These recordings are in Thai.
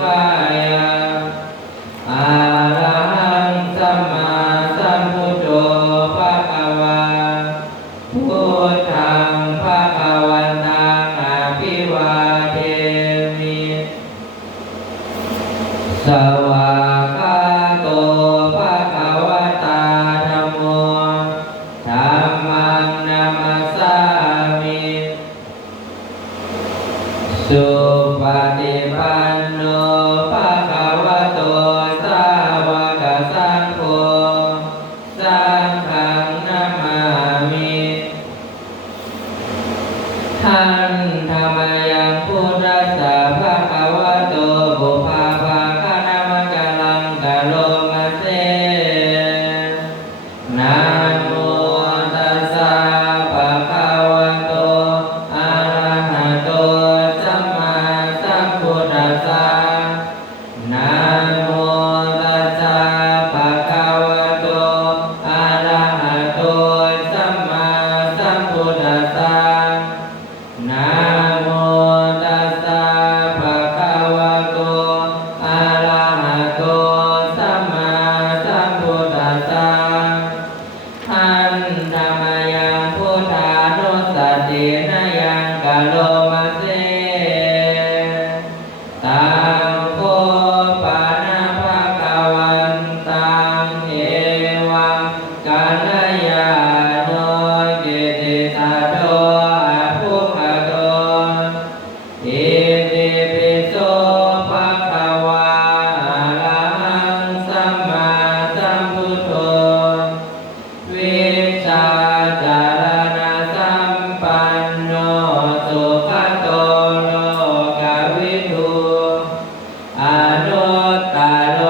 ขายะอะระหังสัมมาสัมพุทโธภะคะวาพุทธังภะคะวันตังอภิวาเทมิสวากขาโตภะคะวะตาธัมโมธัมมังนัมมัสสามิสุปฏิปันโนภะคะวะโตสาวกสังโฆสังฆังนะมามิทันธรรมยังพุทธัสสะภะคะวะโตบุพาภาคณามะกะลังกะโลมาเสนะโมตัสสะภะคะวะโตอะระหะโตสัมมาสัมพุทธัสสะนะโมตัสสะภะคะวะโตอะระหะโตสัมมาสัมพุทธัสสะนะโมตัสสะภะคะวะโตอะระหะโตสัมมาสัมพุทธัสสะหันธรรมยังพุทธานุสตินะยังกะโลมาเสตังโฆปะนะภะคะวันตังเอวังกัลยาโนกิตติศัตโตอะภุคโตอิติปิโสภะคะวะอะระหังสัมมาสัมพุทโธวิชาจารณสัมปันโนสุขโตโลกวิทูอนุตตโร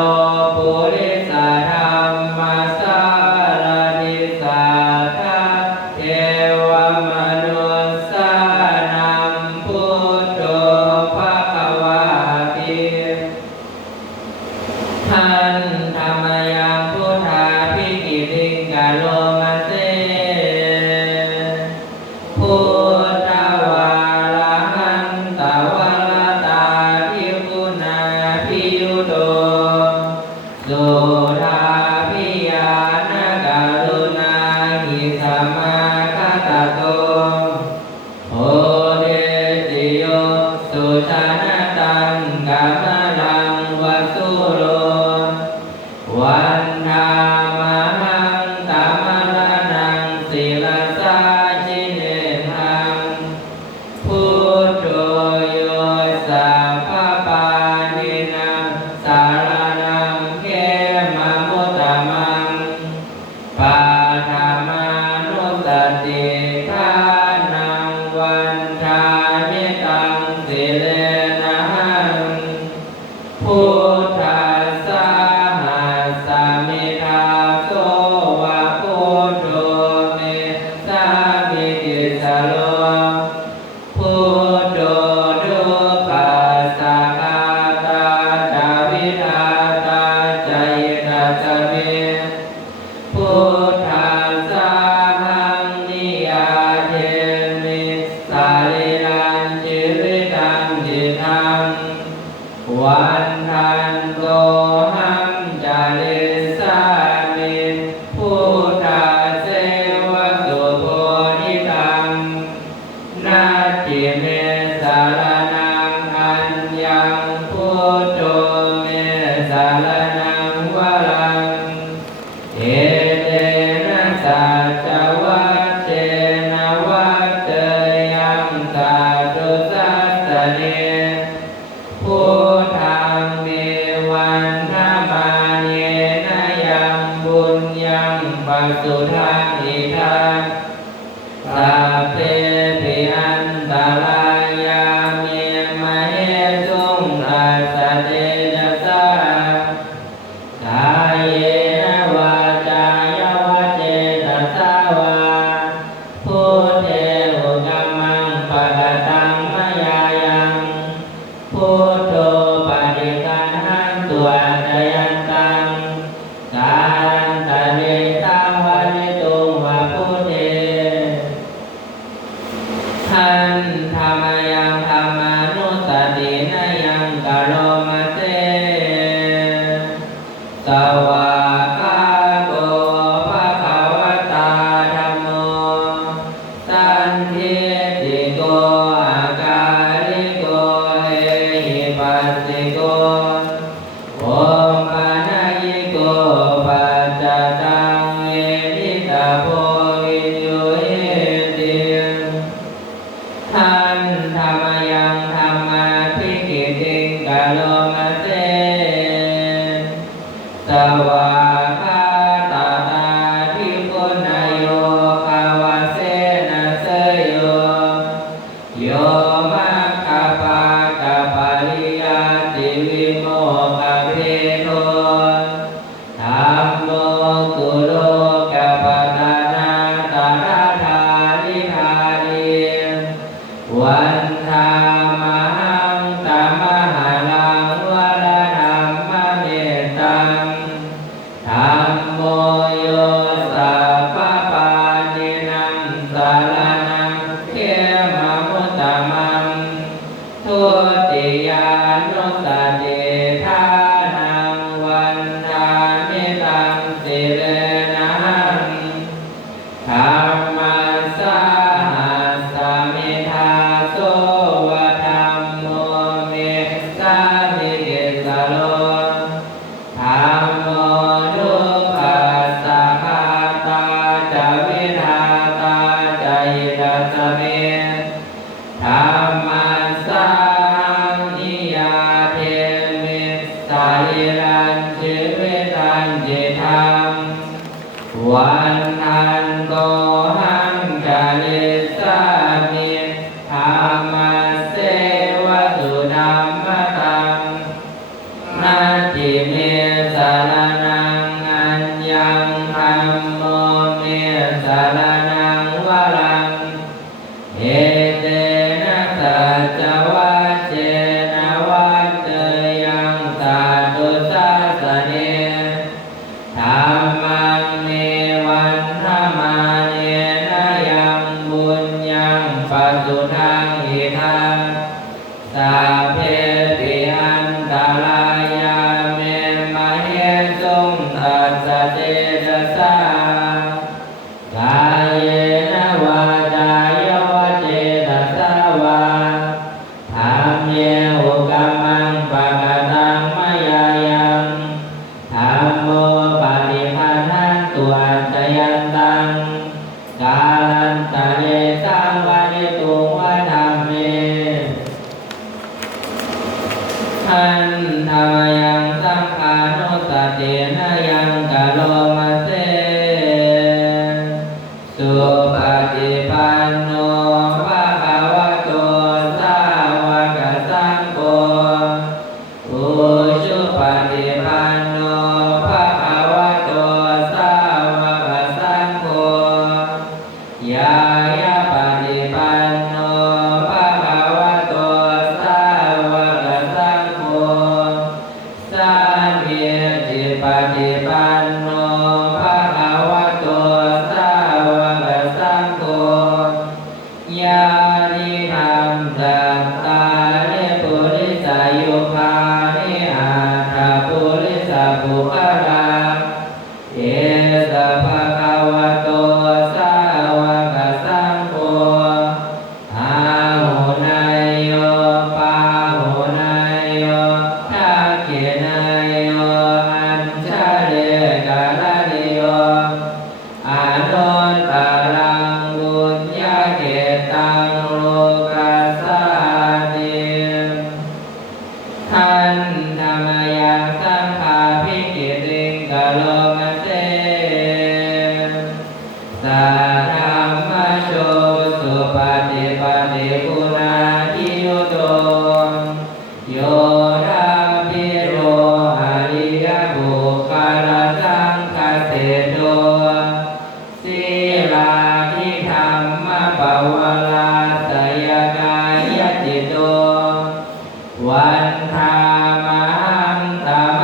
ปุริสธรรมสารถิสัทธาเทวมนุสสานังพุทโธภะคะวาติทันธรรมยังพุทธาภิกิติงกะโลมาเสพุทธวาระหันตวรตาทิคุณาภิยุโตสุราภิญาณกรุณาหิสัมมาคัตโตโอเดติโยสุชานะตังกัมมะลังวสุโรวันธามหังตัมมะระนังศิลสาชิเนหังพุทโธโยสัพพปานินังสารนังเขมะมุตตมังปาธามานุสติทานังวันทามิตังสิเลนะหังพุทธัสสะหัสสะมิทาโสวะพุทโธเมสามิติสโลพุทโธดุขัสสะกาตาจาวิทาตาจายตาจเมพุทธัสสะหังนิยาเทมิสาลิลังจิริตังจิตังวันทันโตหังจาริสามิพุทธาเสวะสุโพธิตังนาทิเมสารนังอัญญังพุทโธเมสารนังวรังเอเตนะสัจวัตเตนะวัตเตยังสาธุสัสสะเนพุทธังเมวัน เสสวากขาโตภะคะวะตาธัมโมสันทิติโกอาการิโกเอหิปัสสิโกโอมปานายิโกปัจจตังเอหิตาโพวิญโยเอติทันธรรมยังธรรมาภิกิติงกะโลมาเสสวากขาตาตาทิปุณโยภาวะเสนะเสยโยโยมัคคปากปาริยติวิโมกขเพโทธัมโมกุโลกปัฏฐานาตระธาริธาริวันธามหังตมหาลังวรธรรมเมตตังธัมโมโยสัพพปานินังสารนังเขมมุตตมังทุติยานุสติทานังวันทามิตังสิเรนังธัมมัสสะหัสสมิทาโสวะธัมโมเมสามิเกสโลธัมโมทุกขัสสะคาตาจาวิทาตาจายิทัสสะเมธัมมัสสะนิยาเทมิสาลิรัญชีวิตัญจิตังวันทันโตหังจาริสามิธัมมัสเสวะสุธัมมตังนาทิเมสารนังอัญญังธัมโมเมสารนังวรังเอเตนะสัจจวัชเชนะวัจเจยังสาธุสัสสเนธัมมังเนวันธรรมาเนนะยังบุญยังปัสสุทังอิทังสัพเพปิอันตรายาเมมะเหสุงทัสสะเจตสากายเยนะวาจายวเจตสาวาธัมเยหุกัมมังปะกะตังมะยายังธัมโมปฏิภาณังตุอัตตยันตังกาลันตะเรสังวะนิตุงวะธัมเมทันธรรมยังสังฆานุสตินะยังกะโลมาเสสุปฏิปันโนภะคะวะโตสาวกสังโฆอุชุปฏิปันโนภะคะวะโตสาวกสังโฆยายาปฏิปันโนภะคะวะโตสาวกสังโฆสัมเมจิปฏิปันโนภะคะวะโตสาวกสังโฆญาณิธรรมสัตตานิปุริสายุคานิอาถาปุริสาภุคลาเอสะภะคะวะโตสาวกสังโฆอาหุนายโยปาหุนายโยทักขินายโยอัญชเลกาลนิโยอานุตตรังบุญญาเกตังโลกัสสาติทันธรรมยังสังฆาภิกิติงกะโลมาเสสัทธัมมโชสุปฏิปันติกุณาทิยุโตโยธัมปิโรอริยบุคลสังฆเสโตศีลาธิธรรมปวาลาสยกายจิตโตวันธามหังตม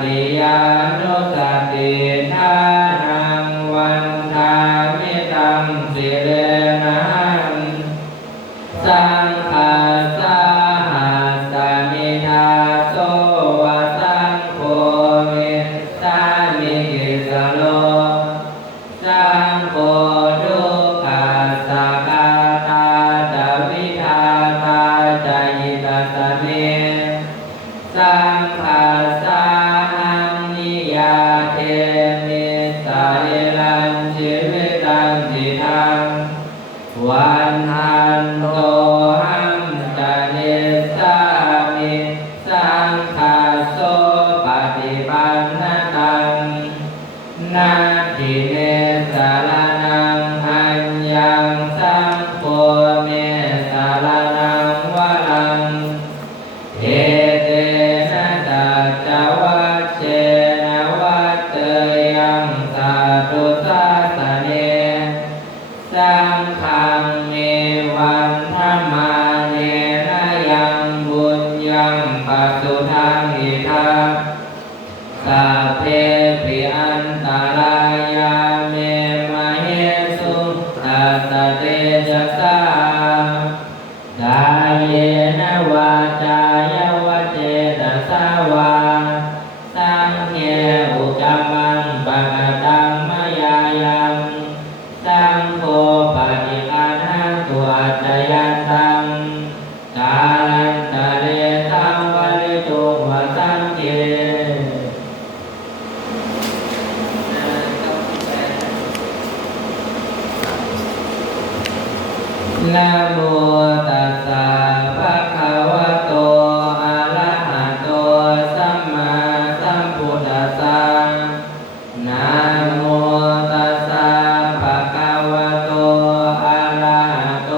ติยานุสติทานังวันทามิตังสิเลนะหังสังฆาสาหัสสมิทาโสวะสังโฆมิสามิกิสโลสังโฆทุกขัสสะกาตาจาวิทาตาจายิตัสสะเมสังฆาสาหังนิยาเทมิสาเอรัญชีวิตังทิทังวันหันโตหังจะเนสามิสังฆาโสปฏิปันนตังนาทิเนสารนังหันยังสังโฆเมสารนังวรังเอเตนะตัจจวัชเชนะวัตเตยังสาธุสาสเนสังฆังเมวันธัมมาเนนะยังบุญยังปัสสุทังอิทังสัพเพปิอันตรายาเมมะเหสุตัสสะเตจัสสะกายเยนะวาจายาวเจตสาวาสังเฆอุกัมมังปะกตังมยายังสังโฆปฏิคันหังตุอัจจยันตังกาลันตะเรตังวริตุวสังเกนะโมตัสสะภะคะวะโตอะระหะโตสัมมาสัมพุทธัสสะนะโมตัสสะภะคะวะโตอะระหะโต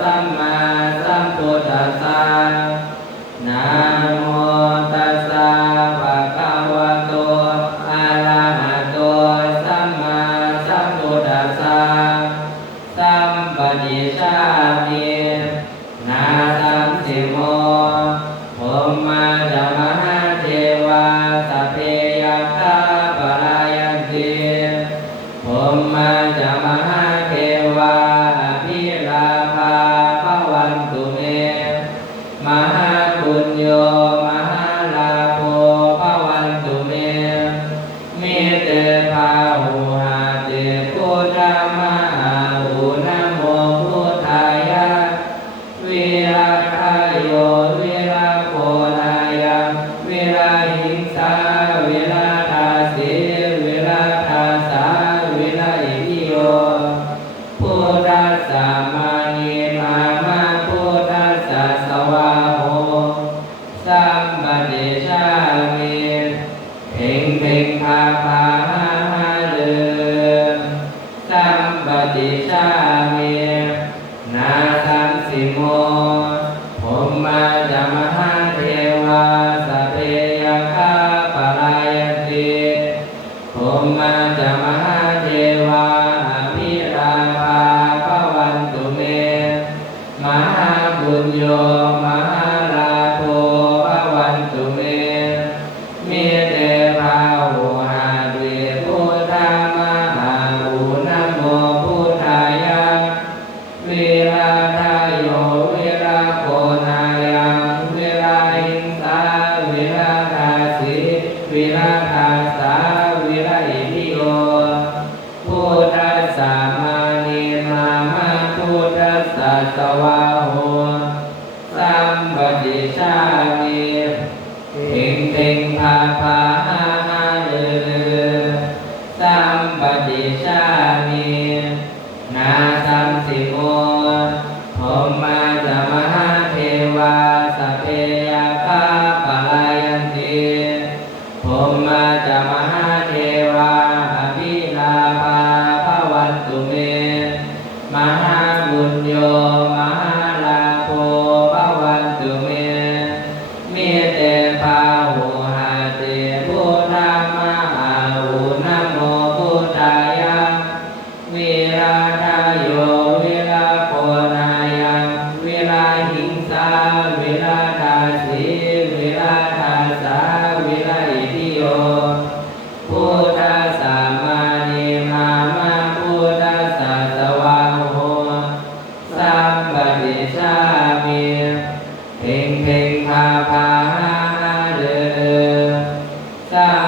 สัมมาสัมพุทธัสสะนะโมตัสสะภะคะวะโตอะระหะโตสัมมาสัมพุทธัสสะสัมปติชาตินาสัมสิโมภมมาจามหาเทวาสัพเพยัคฆาปรายันติภมมาจามหาเทวาอภิราภาภวันตุเมมหาปุญโญมหาลาโภภวันตุเมมิเตภาหุหาเตพุทธมหาหุนะโมพุทธายะวิราคโยวิราโคทายะวิราหิงสาวิราทาสีวิราทาสาวิราอิทิโยพุทธัสสะมานีมามาพุทธัสสะสวาโหสัมปติชามิเพ่งเพ่งพาพาหาหาเลือสัมปติชามินาสัมสิโมภมมาจามหาเทวาสัพเพยัคฆาปรายันติภมมาจามหาเทวาอภิราภาภวันตุเมมหาบุญโญมหาลาโภภวันตุเมมิเตภาหุหาเตพุทธมหาหุนะโมพุทธายะวิราทายโยวิราโคนายังวิราหิงสาวิราทาสีวิราทาสาวิราอิทิโยพุทธัสสะมานีมามาพุทธัสสะสวาโหสัมปติชามิเพ่งเพ่งพาพาหาหาเลือสัมปติชามินาสัมสิโมภมมาจามหาเทวาสัพเพยัคฆาปรายันติภมมาจามหาเทวาอภิราภาภวันตุเมมหาบุญโญมหาลาโภภวันตุเมมิเตภาหุหาเตพุทธมหาหุนะโมพุทธายะวิราทายโยวิราโคนายังวิราหิงสาวิราทาสีวิราทาสาวิราอิทิ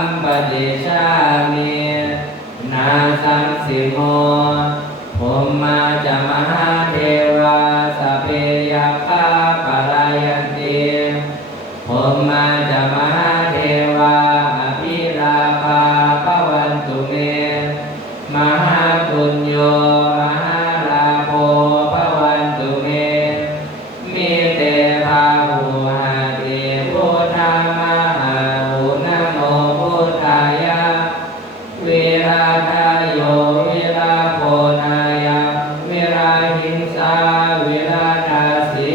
มปฏิชามินาสังสิโมภูมิมาจามหาเทวาสัพเพยัคฆาปลายันติภูมิมาจามหาเทวาอภิลาภาภวันตุเมมหาปุญโญมหาลาโภภวันตุเมมิเตภาหุหาติพุทธามหาหุนะโมพุทธายะวิราทายโยวิราโภนายะวิราหิงสาวิราทาสี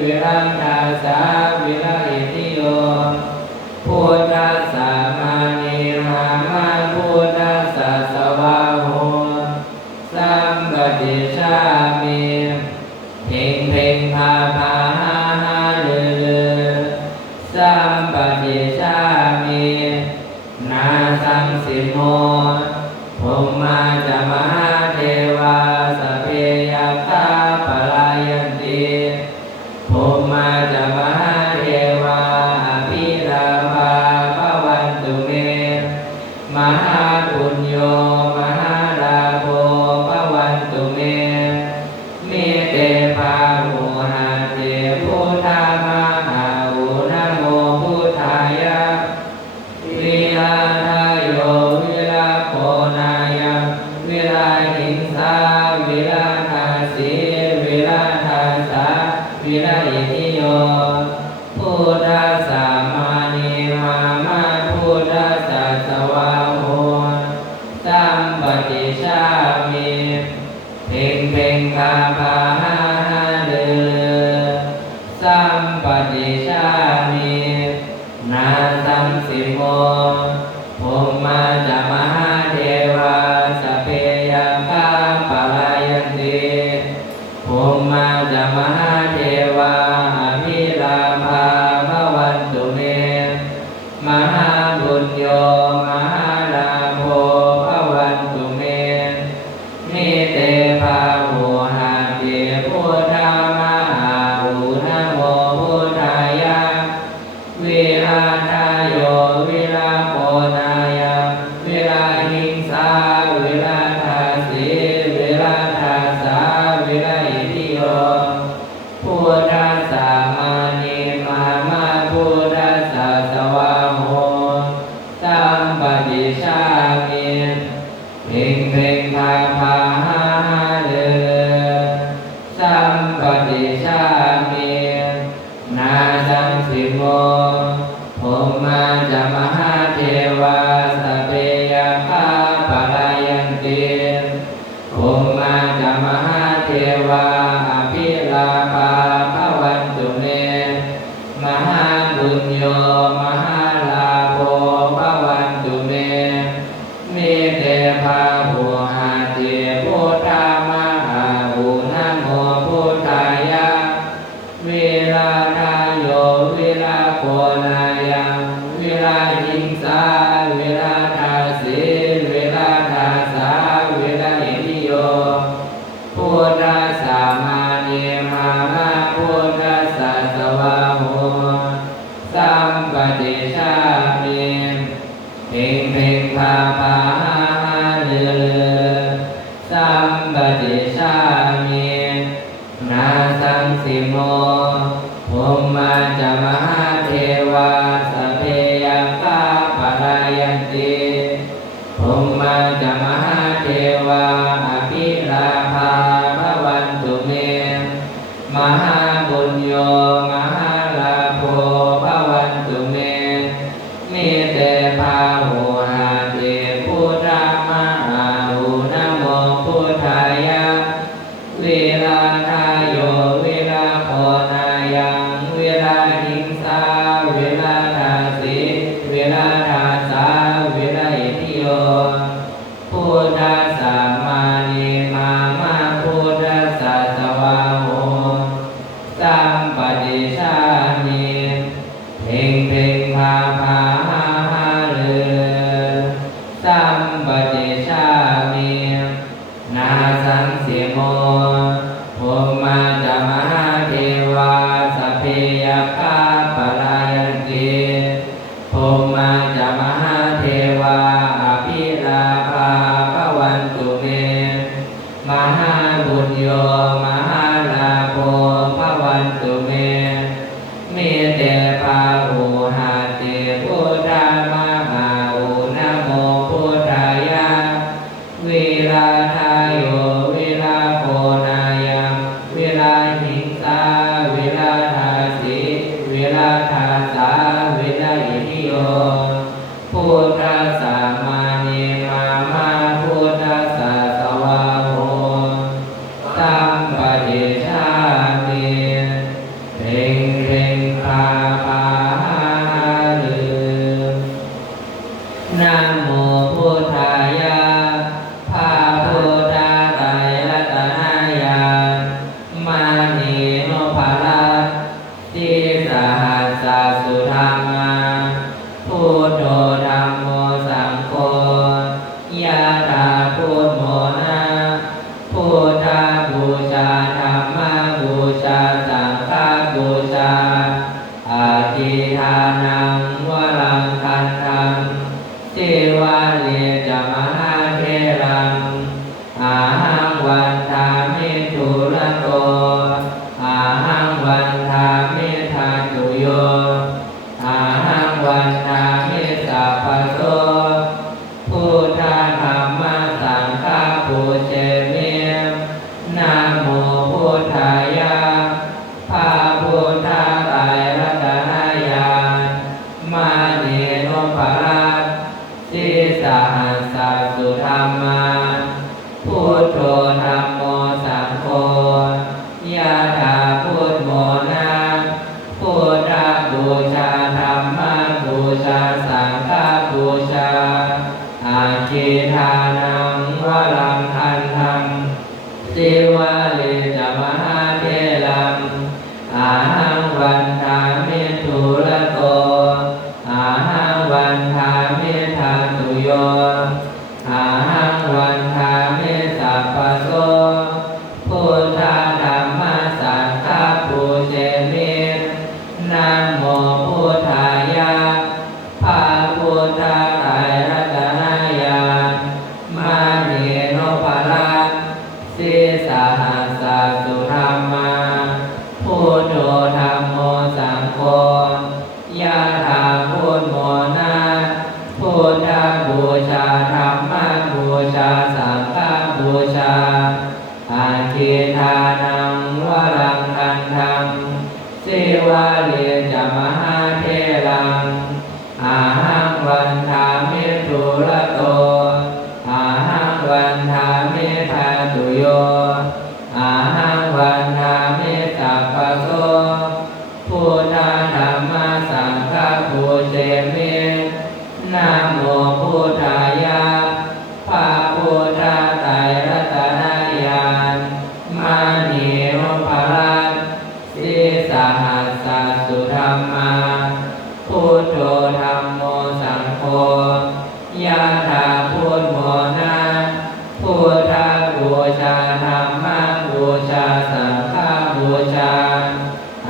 วิราทาสาวิราอิทิโยพุทธัสสะมานิมามาพุทธัสสะสวาโหสัมปติชามิเพ่งเพ่งพาพาหาหาเลือสัมปติชามินาสังสิโมภูมิมาจามหาเทวาสัพเพยัคฆาปลายันติภูมิมาจามหาเทวาอภิลาภาภวันตุเมมหาปุญโญมหาลาโภภวันตุเมมิเตภาหุหาติพุทธามหาหุนะโมพุทธายะวิราทายโยวิราโภนายะวิราหิงสาวิราทาสีวิราทาสาวิราอิทิโยพุทธัสสะมานิมามาพุทธัสสะสวาโหสัมปติชามิเพ่งเพ่งพาพาหาหาเลือสัมปติชามินาสังสิโมภูมิมาจามหาเทวาสัพเพยัคฆาปลายันติภูมิมาจามหาเทวาอภิลาภาภวันตุเมมหาบุญโยมหาลาโภภวันตุเมมิเตภาหุหาติพุทธามหาหุนะโมพุทธายะวิราทายโยวิราโภนายะวิราหิงสาวิราทาสีวิราทาสาวิราอิทิโยพุทธัสสะมานิมามาพุทธัสสะสวาโหสัมปติชามิเพ่งเพ่งพาพาหาหาเลือสัมปติชามินาสังสิโมภูมิมาจามหาเทวาสัพเพยัคฆาปลายันติภูมิมาจามหาเทวาอภิลาภาภวันตุเมมหาบุญโญมหาลาโภภวันตุเมมิเตภาหุหาติพุทธามหาหุนะโมพุทธายะวิราทายโยวิราโภนายะวิราหิงสาวิราทาสีวิราทาสาวิราอิทิโยพุทธัสสะมานิมามาพุทธัสสะสวาโหสัมปติชามิเพ่งเพ่งพาพาหาหาเลือสัมปติชามินาสังสิโมภูมิมาจามหาเทวาสัพเพยัคฆาปลายันติภูมิมาจามหาเทวาอภิลาภาภวันตุเมมหาบุญโญมหาลาโภภวันตุเมมิเตภาหุหาติพุทธามหาหุนะโมพุทธายะวิราทายโยวิราโภนายะวิราหิงสาวิราทาสีวิราทาสาวิราอิทิโยพุ นะโมพุทธายะภาพุทธาไตรรัตนายามานีโนภารัตติสหัสสสุธรรมาพุทโธธัมโมสังโฆยะถาพุทโมนะพุทธบูชาธัมมบูชาสังฆบูชาอธิทานังวรังคันธังเทวาเลจมหาเทรังอาหังวันทามิทุระโตอาหังวันทามิทาตุโยอาหังวันทามิสัพพโสพุทธธัมมสังฆปูเชมินะโมพุทธายะภาพุทธาไตรรัตนายามานีโนภารัตติสหัสสสุธรรมาพุทโธธัมโมสังโฆยะถาพุทโมนะพุทธบูชาธัมมบูชาสังฆบูชาอาทิทานังวรังคันธังสิวะเลจมหาเทรังอาหังวันทามิทุระโตอาหังวันทามิทาตุโยอาหังวันทามิสัพพโสพุทธธัมมสังฆปูเชมินะโมพุทธายะภาพุทธาไตรรัตนายามานีโนภารัตติสหัสสสุธรรมาพุทโธธัมโมสังโฆยะถาพุทโมนะพุทธบูชาธัมมบูชาสังฆบูชาอาทิทานังวรังคันธังสิวะเลจมหาเทรังอาหังวันทามิทุระโตอาหังวันทามิทาตุโยอาหังวันทามิสัพพโสพุทธธัมมสังฆปูเชมินะโมพุทธายะภาพุทธาไตรรัตนายามานีโนภารัตติสหัสสสุธรรมาพุทโธธัมโมสังโฆยะถาพุทโมนะพุทธบูชาธัมมบูชาสังฆบูชา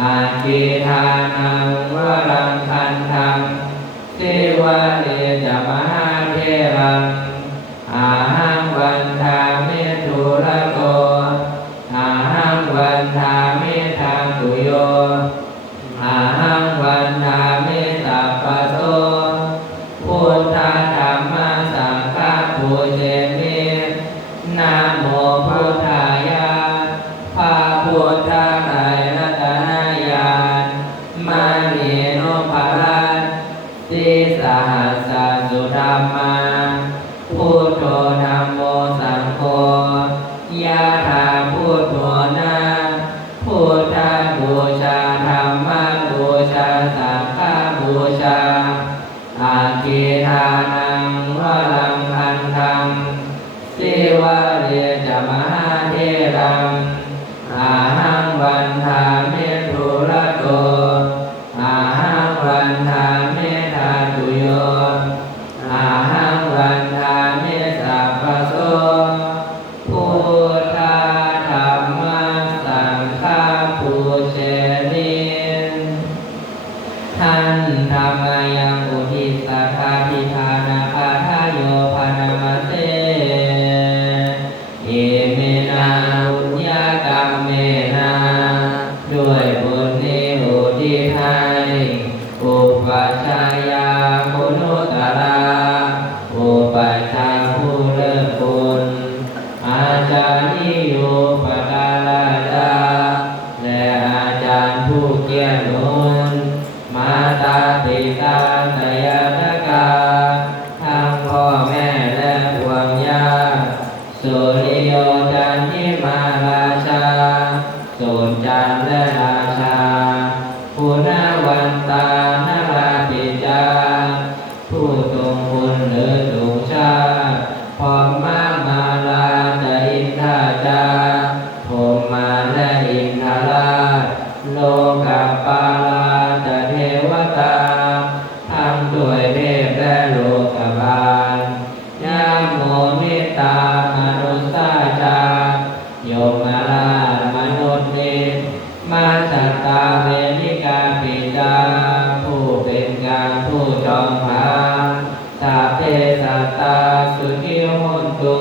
อาทิทานังวรังคันธังเทวาเลจมหาเทรังอาหังวันทามิทุระโตอาหังวันทามิทาตุโยอาหังวันทามิสัพพโสพุทธธัมมสังฆปูเชมินะโมพุทธายะภาพุทธาไตรรัตนายามานีโนภารัตติสหัสสสุธรรมาพุทโธธัมโมสังโฆยะถาพุทโมนะพุทธบูชาธัมมบูชาสังฆบูชาอาทิทานังวรังคันธังสิวะเลจมหาเทรังอาหังวันทามิทุระโตอาหังวันทามิทาตุโยอาหังวันทามิสัพพโสพุทธธัมมสังฆปูเชมิท่านธรรมยังอุทิศสัทธาทิธานาคาทายโยภานามาเสเอเมนาอุญญากรรมเมนาด้วยบุญนี้อุทิศให้อุปัชฌายาคุณุตระอุปัชฌาย์ผู้เลิศคุณอาจารย์นิโยปการาจาและอาจารย์ผู้เกียรติคุณมาตาปิตาตยาตกาทั้งพ่อแม่และพวงญาติสุริโยจันทิมาราชาสุนจันทร์และราชาปุณวันตานราปิจาผู้ทรงคุณเหลื สัตตาสุขิโหนตุ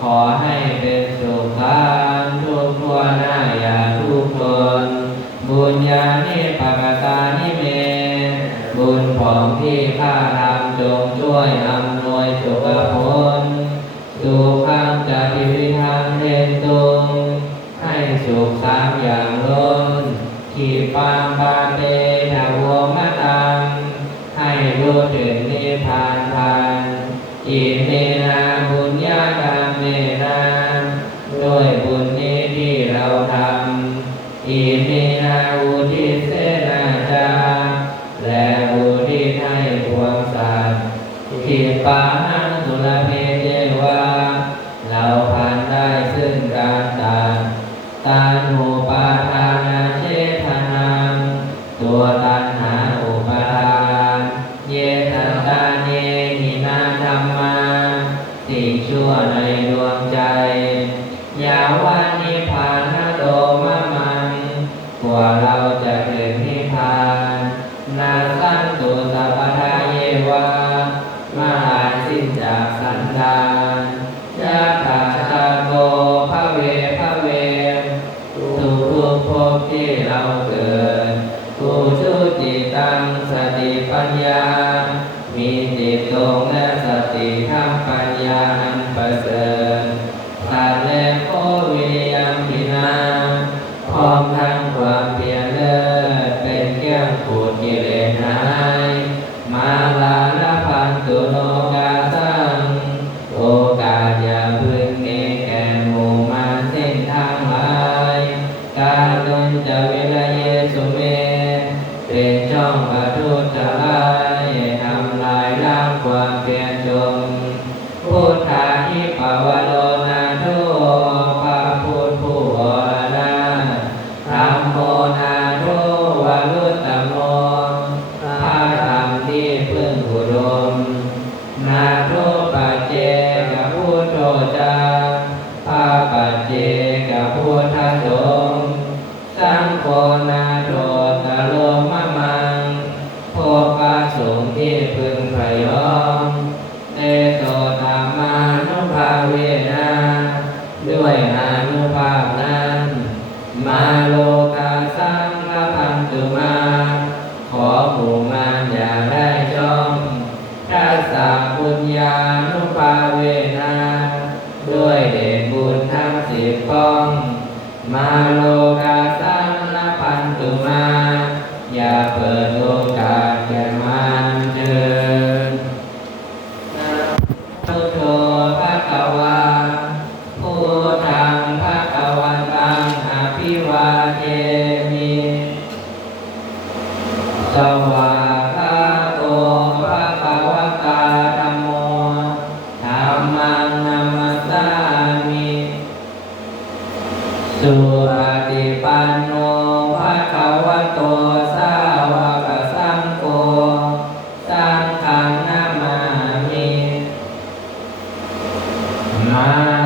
ขอให้เป็นสุขังทุกทั่วหน้าอย่าทุกทนบุญญาณิปกตานิเมบุญของที่ข้าทำจงช่วยอำนวยสุขผลสุขังจะพิพิธังเทนตุงให้สุขสามอย่างล้นที่ปังปาเตทะโวมะตังให้รู้ถึงนิพพานพันอิเมนาบุญญาธรรมเมนาด้วยบุญนี้ที่เราทำอิเมนาอุทิศเสนาจาและอุทิศให้ดวงสัตว์ที่ปาหังสุรเพเจวาเราผ่านได้ซึ่งการตัณหูปาทานาเชทนังตัวตัณหาอุปาทานเยตันตาเนหินาธัมมาสิ่งชั่วในดวงใจยาวันนิพพานโตมะมังกว่าเราจะถึงนิพพานนาสันตุสัพพทาเยวามหาสิ้นจากสันดานยะถาชาโตภเวภเวทุกภพที่เราเกิดผู้ชุติตังสติปัญญามีจิตตรงและสติธรรมปัญญาอันประเสริฐสัตว์และโควิริยังพินาพร้อมทั้งความเพียรเลิศเป็นเครื่องขูดกิเลสหายมาลาลพันตุโลกาสังโอกาสอย่าพึงเนแก่หมู่มารเส้นทางหลายการดลจะวิลเยสุเมเป็นช่องประทุษร้ายทำลายล้างความเพียรจงพุทธานิปวโรนาโทพระพุทธผู้วรนาธัมโมนาโทวรุตตโมพระธรรมที่พึ่งอุดมนาโทปัจเจกพุทโธจาพระปัจเจกพุทธสงฆ์สังโฆนาโทตโลมะมังโภคสงฆ์ที่พึงพยอมเตโตธรรมานุภาเวนะด้วยอานุภาพนั้นมาโลกาสังฆพันตุมาขอหมู่มารอย่าได้จ้องทัสสะปุญญานุภาเวนะด้วยเดชบุญทั้งสิบป้องมาโลกาสังฆพันตุมาอย่าเปิดโอกาสแก่มันเถิดนะพุทโธภคะวาพุทธังภคะวันตังอภิวาเทมิสวากาโตภคะวตาธัมโมธัมมังนัมมัสสามิสุปฏิปันโนภะคะวะโตสาวกสังโฆสังฆังนามามิมา